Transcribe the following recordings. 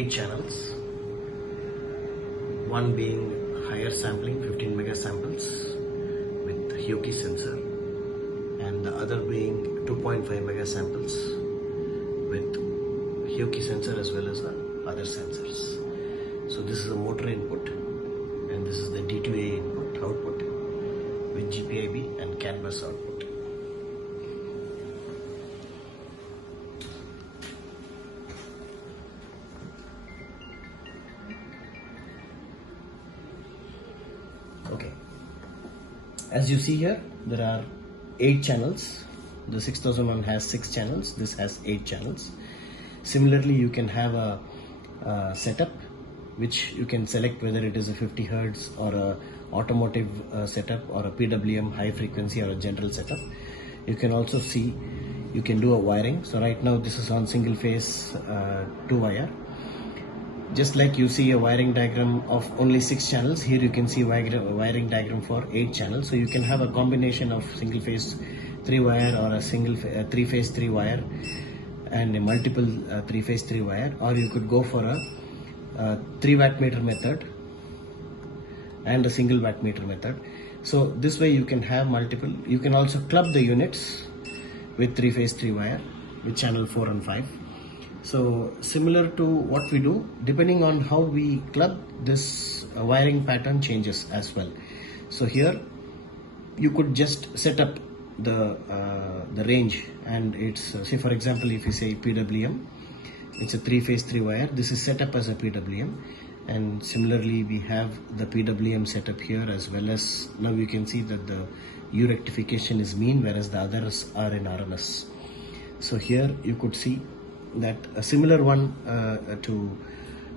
8 channels, one being higher sampling 15 mega samples with Hioki sensor, and the other being 2.5 mega samples with Hioki sensor as well as other sensors. So this is the motor input and this is the D2A input output with GPIB and CAN bus output. Okay, as you see here, there are 8 channels. The 6001 has 6 channels, this has 8 channels. Similarly, you can have a setup which you can select whether it is a 50 Hz or a automotive setup or a PWM high frequency or a general setup. You can also see, you can do a wiring. So right now this is on single phase 2 wire. Just like you see a wiring diagram of only 6 channels, here you can see wiring diagram for 8 channels. So you can have a combination of single phase 3 wire or a single 3 phase 3 wire and a multiple 3 phase 3 wire, or you could go for a 3 watt meter method and a single watt meter method. So this way you can have multiple. You can also club the units with 3 phase 3 wire with channel 4 and 5. So similar to what we do, depending on how we club, this wiring pattern changes as well. So here you could just set up the range, and it's say for example if you say PWM, it's a 3 phase 3 wire. This is set up as a PWM, and similarly we have the PWM setup here as well as, now you can see that the U rectification is mean whereas the others are in RMS. So here you could see that a similar one to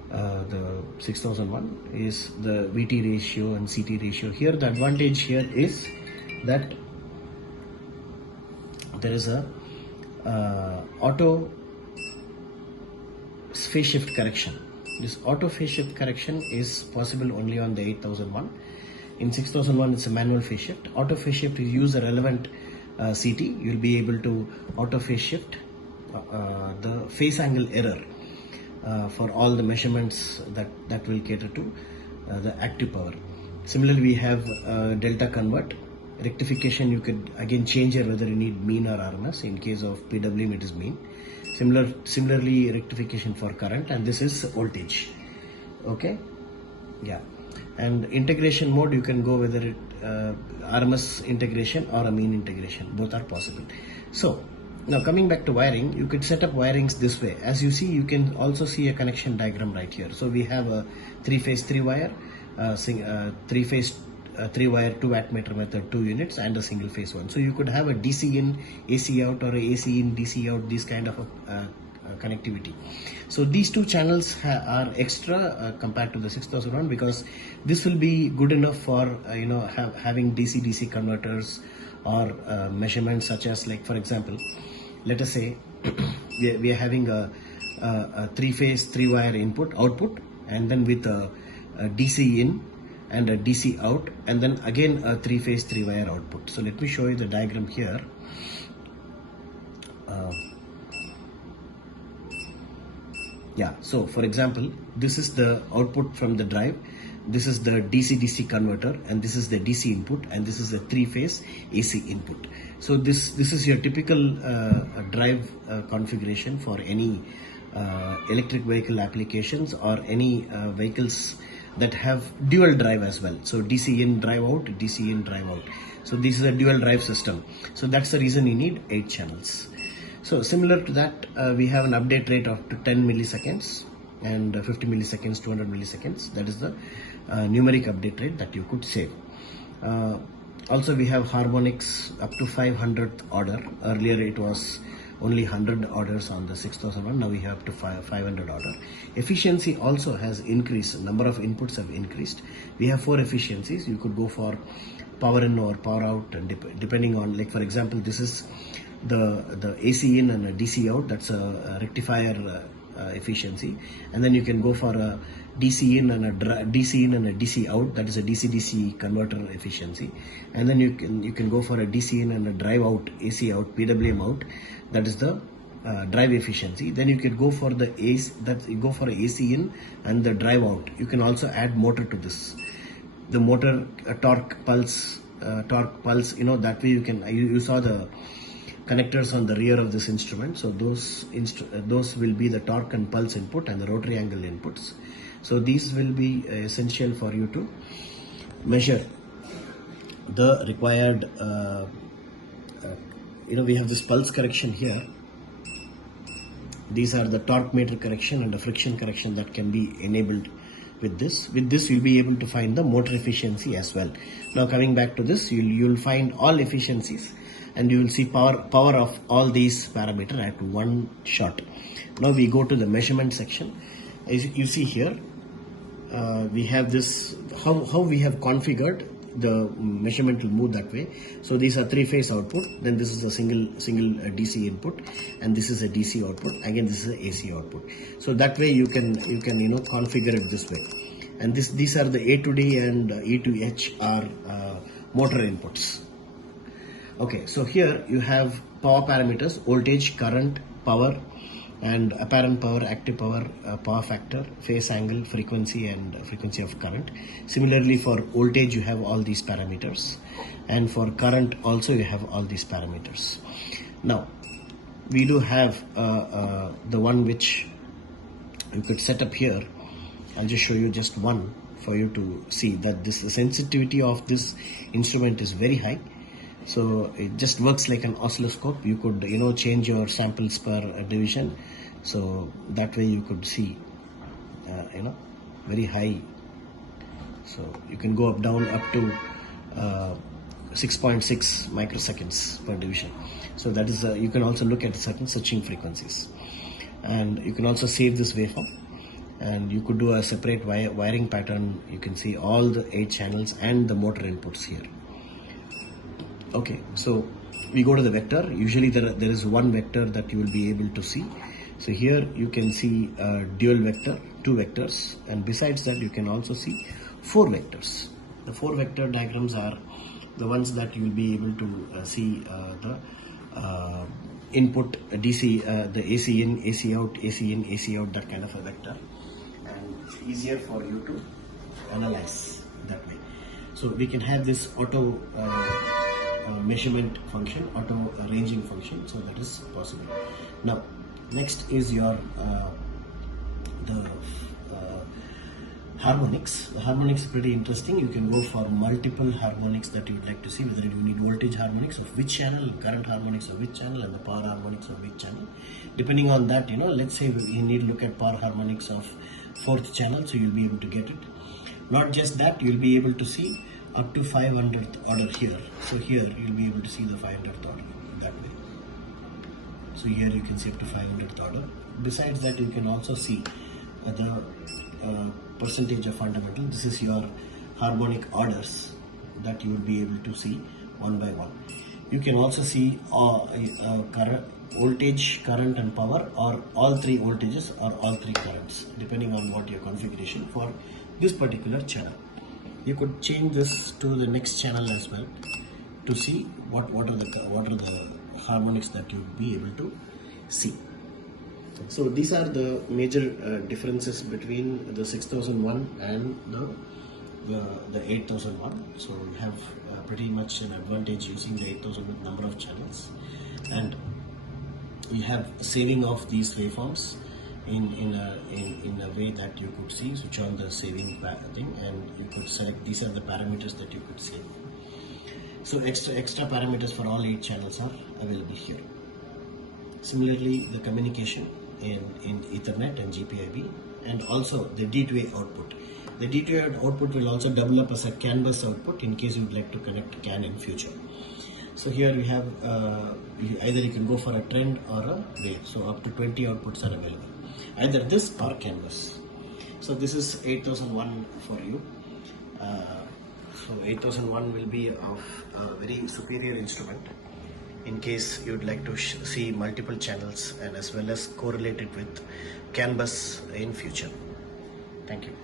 the 6001 is the VT ratio and CT ratio. Here the advantage here is that there is a auto phase shift correction. This auto phase shift correction is possible only on the 8001. In 6001 it's a manual phase shift. Auto phase shift, you use a relevant CT, you'll be able to auto phase shift the phase angle error for all the measurements that will cater to the active power. Similarly, we have delta convert rectification. You could again change here whether you need mean or RMS. In case of PWM, it is mean. Similarly, rectification for current, and this is voltage. Okay, yeah. And integration mode, you can go whether it RMS integration or a mean integration. Both are possible. So now coming back to wiring, you could set up wirings this way. As you see, you can also see a connection diagram right here. So we have a 3 phase 3 wire, 3 phase 3 wire 2 watt meter method 2 units and a single phase one. So you could have a DC in AC out or a AC in DC out, this kind of a connectivity. So these 2 channels are extra compared to the 6001, because this will be good enough for having DC-DC converters or measurements such as, like for example, let us say we are having a 3 phase 3 wire input output, and then with a DC in and a DC out, and then again a 3 phase 3 wire output. So let me show you the diagram here. Yeah, so for example, this is the output from the drive, this is the DC-DC converter, and this is the DC input, and this is the 3 phase AC input. So this is your typical drive configuration for any electric vehicle applications or any vehicles that have dual drive as well. So DC in, drive out, DC in, drive out. So this is a dual drive system. So that's the reason you need 8 channels. So similar to that, we have an update rate of 10 milliseconds and 50 milliseconds, 200 milliseconds. That is the numeric update rate that you could save. Also, we have harmonics up to 500th order. Earlier it was only 100 orders on the 6001. Now we have up to 500 order. Efficiency also has increased. Number of inputs have increased. We have 4 efficiencies. You could go for power in or power out, and depending on, like for example, this is the AC in and a DC out. That's a rectifier efficiency, and then you can go for a DC in and a DC out. That is a DC-DC converter efficiency, and then you can go for a DC in and a drive out, AC out, PWM out. That is the drive efficiency, then you can go for the AC, that you go for AC in and the drive out. You can also add motor to this. The motor torque pulse, that way you can, you saw the connectors on the rear of this instrument. So those will be the torque and pulse input and the rotary angle inputs. So these will be essential for you to measure the required, we have this pulse correction here. These are the torque meter correction and the friction correction that can be enabled with this. With this, you'll be able to find the motor efficiency as well. Now coming back to this, you'll find all efficiencies and you will see power of all these parameters at one shot. Now we go to the measurement section. As you see here, we have this, how we have configured the measurement will move that way. So these are three-phase output, then this is a single DC input, and this is a DC output. Again, this is a AC output. So that way you can configure it this way. And these are the A to D and E to H are motor inputs. Okay, so here you have power parameters: voltage, current, power, and apparent power, active power, power factor, phase angle, frequency, and frequency of current. Similarly, for voltage you have all these parameters, and for current also you have all these parameters. Now we do have the one which you could set up here. I'll just show you just one for you to see that the sensitivity of this instrument is very high. So it just works like an oscilloscope. You could change your samples per division, so that way you could see very high. So you can go down up to 6.6 microseconds per division. So that is you can also look at certain switching frequencies, and you can also save this waveform, and you could do a separate wiring pattern. You can see all the 8 channels and the motor inputs here. Okay, so we go to the vector. Usually there is one vector that you will be able to see. So here you can see dual vector, 2 vectors, and besides that you can also see 4 vectors. The 4 vector diagrams are the ones that you will be able to see the input DC, the AC in, AC out, AC in, AC out, that kind of a vector, and it's easier for you to analyze that way. So we can have this auto measurement function, auto ranging function, so that is possible. Now next is your the harmonics. The harmonics is pretty interesting. You can go for multiple harmonics that you would like to see, whether you need voltage harmonics of which channel, current harmonics of which channel, and the power harmonics of which channel. Depending on that, let's say you need to look at power harmonics of 4th channel, so you'll be able to get it. Not just that, you'll be able to see up to 500th order here. So here you'll be able to see the 500th order that way. So here you can see up to 500th order. Besides that, you can also see the percentage of fundamental. This is your harmonic orders that you will be able to see one by one. You can also see current, voltage, current, and power, or all 3 voltages or all 3 currents, depending on what your configuration for this particular channel. You could change this to the next channel as well to see what are the harmonics that you will be able to see. So these are the major differences between the 6001 and the 8001. So you have pretty much an advantage using the 8000 with number of channels, and you have saving of these waveforms in a way that you could see. Switch on the saving thing and you could select these are the parameters that you could save. So extra parameters for all 8 channels are available here. Similarly, the communication in Ethernet and GPIB, and also the D2A output. The D2A output will also double up as a CAN bus output in case you would like to connect CAN in future. So here we have either you can go for a trend or a wave. So up to 20 outputs are available, either this or CAN bus. So this is 8001 for you. So 8001 will be of a very superior instrument in case you would like to see multiple channels and as well as correlate it with CAN bus in future. Thank you.